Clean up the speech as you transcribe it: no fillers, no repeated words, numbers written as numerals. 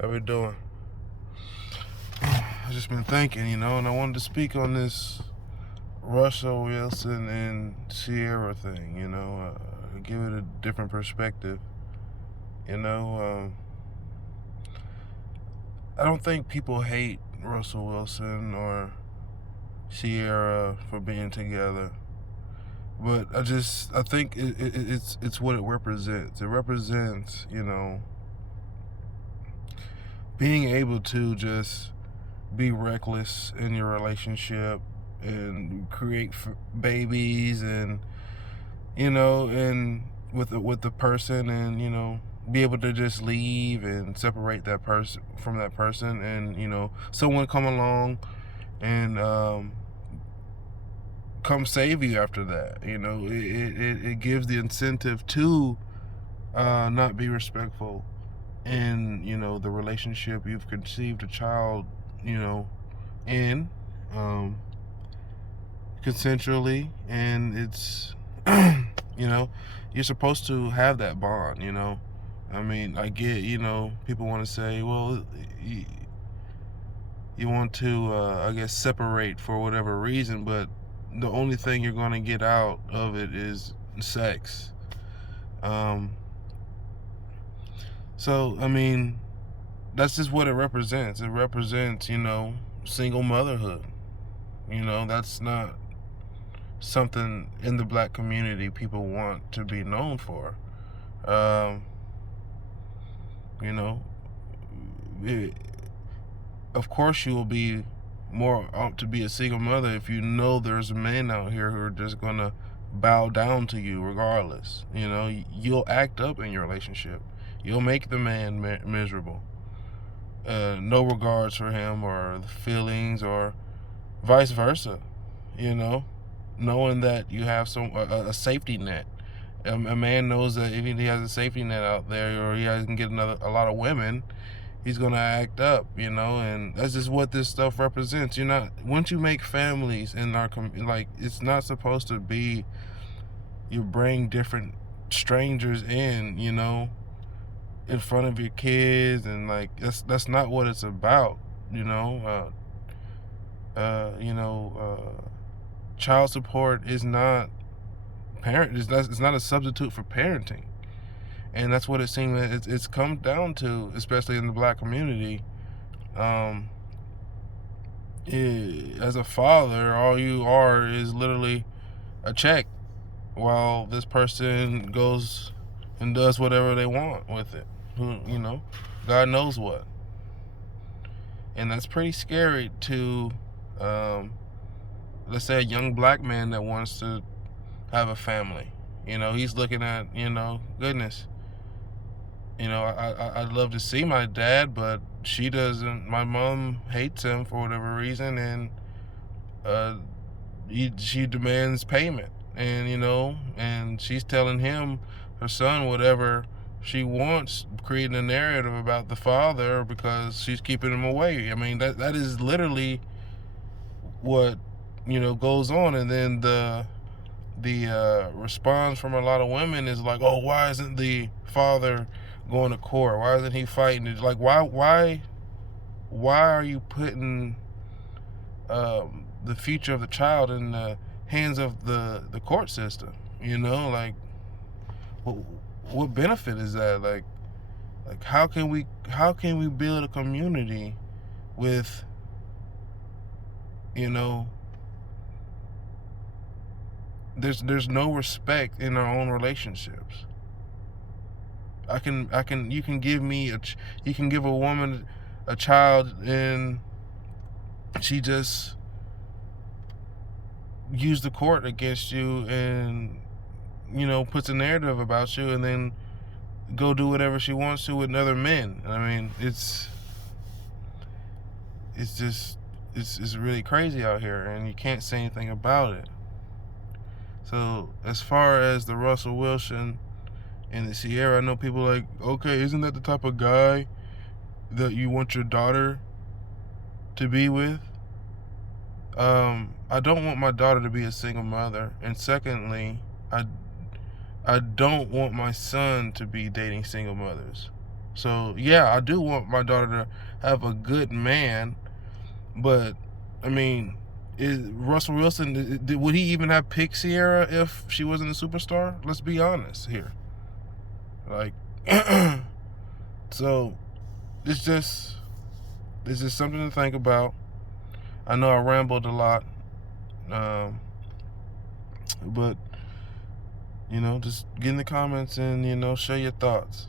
How we doing? I just been thinking, and I wanted to speak on this Russell Wilson and Ciara thing. Give it a different perspective. You know, I don't think people hate Russell Wilson or Ciara for being together, but I think it's what it represents. It represents, being able to just be reckless in your relationship and create babies, and and with the person, and be able to just leave and separate that person from that person, and someone come along and come save you after that. It gives the incentive to not be respectful in the relationship you've conceived a child in, um, consensually, and it's you're supposed to have that bond. I mean, I get, people want to say, well, you want to, I guess, separate for whatever reason, but the only thing you're going to get out of it is sex. So, I mean, that's just what it represents. It represents, single motherhood. That's not something in the black community people want to be known for. Um, you know, it, of course you will be more apt to be a single mother if you know there's men out here who are just gonna bow down to you regardless. You'll act up in your relationship. You'll make the man miserable. No regards for him or the feelings, or vice versa. Knowing that you have a safety net. A man knows that if he has a safety net out there, or he can get a lot of women, he's gonna act up, and that's just what this stuff represents. Once you make families in our like, it's not supposed to be you bring different strangers in front of your kids, and like that's not what it's about. you know you know Child support is not it's not a substitute for parenting, and that's what it seems it's come down to, especially in the black community. um as a father, all you are is literally a check, while this person goes and does whatever they want with it. God knows what. And that's pretty scary to, let's say, a young black man that wants to have a family. He's looking at, goodness, I'd love to see my dad, but she doesn't. My mom hates him for whatever reason, and she demands payment, and she's telling him, her son, whatever she wants, creating a narrative about the father because she's keeping him away. I mean, that is literally what goes on. And then the response from a lot of women is like, oh, why isn't the father going to court? Why isn't he fighting? It's like, why are you putting the future of the child in the hands of the court system? Like, what benefit is that? Like how can we build a community with there's no respect in our own relationships? You can give a woman a child, and she just use the court against you, and puts a narrative about you, and then go do whatever she wants to with other men. I mean, it's really crazy out here, and you can't say anything about it. So as far as the Russell Wilson and the Ciara, I know people like, okay, isn't that the type of guy that you want your daughter to be with? I don't want my daughter to be a single mother, and secondly, I don't want my son to be dating single mothers. So yeah, I do want my daughter to have a good man, but I mean, is Russell Wilson, would he even have picked Ciara if she wasn't a superstar? Let's be honest here. Like, so it's just something to think about. I know I rambled a lot, but just get in the comments and share your thoughts.